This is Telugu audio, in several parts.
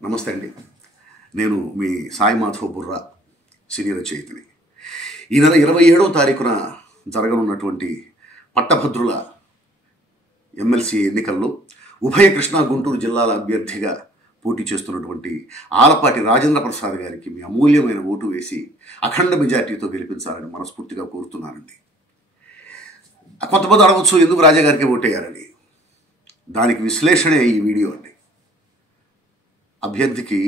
నమస్తే అండి. నేను మీ సాయి మాధవ్ బుర్రా, సీనియర్ రచయితని. ఈ నెల 27వ తారీఖున జరగనున్నటువంటి పట్టభద్రుల ఎమ్మెల్సీ ఎన్నికల్లో ఉభయ కృష్ణా గుంటూరు జిల్లాల అభ్యర్థిగా పోటీ చేస్తున్నటువంటి ఆలపాటి రాజేంద్ర ప్రసాద్ గారికి మీ అమూల్యమైన ఓటు వేసి అఖండ మెజార్టీతో గెలిపించాలని మనస్ఫూర్తిగా కోరుతున్నానండి. కొంతమంది అడగవచ్చు, ఎందుకు రాజా గారికి ఓటేయాలని. దానికి విశ్లేషణే ఈ వీడియో అండి. అభ్యర్థికి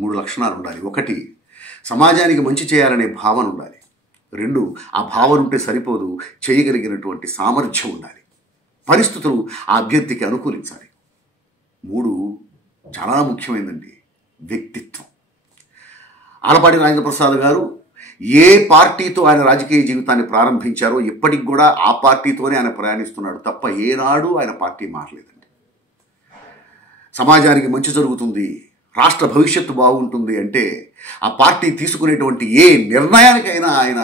3 లక్షణాలు ఉండాలి. 1, సమాజానికి మంచి చేయాలనే భావన ఉండాలి. 2, ఆ భావన ఉంటే సరిపోదు, చేయగలిగినటువంటి సామర్థ్యం ఉండాలి. పరిస్థితులు ఆ అభ్యర్థికి అనుకూలించాలి. 3, చాలా ముఖ్యమైనదండి, వ్యక్తిత్వం. ఆలపాటి రాజేంద్ర ప్రసాద్ గారు ఏ పార్టీతో ఆయన రాజకీయ జీవితాన్ని ప్రారంభించారో ఇప్పటికి కూడా ఆ పార్టీతోనే ఆయన ప్రయాణిస్తున్నాడు తప్ప ఏనాడు ఆయన పార్టీ మారలేదండి. సమాజానికి మంచి జరుగుతుంది, రాష్ట్ర భవిష్యత్తు బాగుంటుంది అంటే ఆ పార్టీ తీసుకునేటువంటి ఏ నిర్ణయానికైనా ఆయన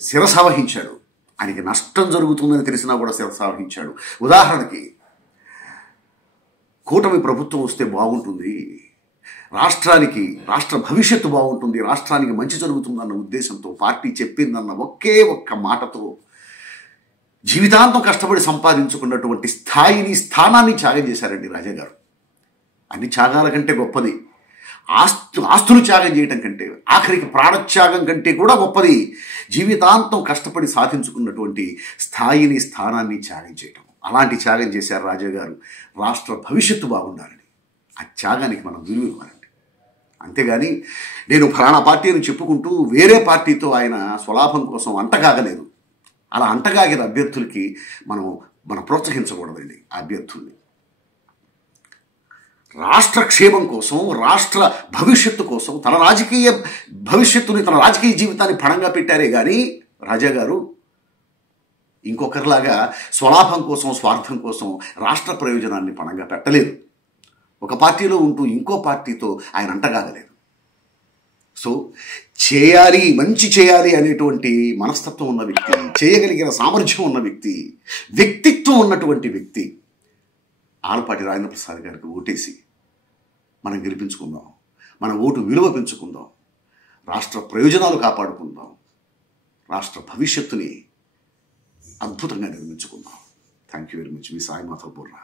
శిరసావహించాడు. ఆయనకి నష్టం జరుగుతుందని తెలిసినా కూడా శిరసావహించాడు. ఉదాహరణకి, కూటమి ప్రభుత్వం వస్తే బాగుంటుంది, రాష్ట్ర భవిష్యత్తు బాగుంటుంది, రాష్ట్రానికి మంచి జరుగుతుందన్న ఉద్దేశంతో పార్టీ చెప్పిందన్న ఒకే ఒక్క మాటతో జీవితాంతం కష్టపడి సంపాదించుకున్నటువంటి స్థానాన్ని త్యాగం చేశారండి రాజా గారు. అన్ని త్యాగాల కంటే గొప్పది ఆస్తులు త్యాగం చేయటం కంటే, ఆఖరికి ప్రాణత్యాగం కంటే కూడా గొప్పది జీవితాంతం కష్టపడి సాధించుకున్నటువంటి స్థానాన్ని త్యాగం చేయటం. అలాంటి త్యాగం చేశారు రాజా గారు రాష్ట్ర భవిష్యత్తు బాగుండాలని. ఆ త్యాగానికి మనం విలువ ఇవ్వాలండి. అంతేగాని నేను ఫలానా పార్టీ అని చెప్పుకుంటూ వేరే పార్టీతో ఆయన స్వలాభం కోసం అంటగాగలేదు. అలా అంటగాగిన అభ్యర్థులకి మనం ప్రోత్సహించకూడదండి. ఆ అభ్యర్థుల్ని రాష్ట్ర క్షేమం కోసం, రాష్ట్ర భవిష్యత్తు కోసం తన రాజకీయ భవిష్యత్తుని, తన రాజకీయ జీవితాన్ని పణంగా పెట్టారే కానీ రాజా గారు ఇంకొకరిలాగా స్వలాభం కోసం, స్వార్థం కోసం రాష్ట్ర ప్రయోజనాన్ని పణంగా పెట్టలేదు. ఒక పార్టీలో ఉంటూ ఇంకో పార్టీతో ఆయన అంటగాగలేదు. సో మంచి చేయాలి అనేటువంటి మనస్తత్వం ఉన్న వ్యక్తి, చేయగలిగిన సామర్థ్యం ఉన్న వ్యక్తి, వ్యక్తిత్వం ఉన్నటువంటి వ్యక్తి ఆలపాటి రాజేంద్ర ప్రసాద్ గారికి ఓటేసి మనం గెలిపించుకుందాం. మన ఓటు విలువ పెంచుకుందాం, రాష్ట్ర ప్రయోజనాలు కాపాడుకుందాం, రాష్ట్ర భవిష్యత్తుని అద్భుతంగా నిర్మించుకుందాం. Thank you very much. మీ సాయి మాధవ్ బుర్రా.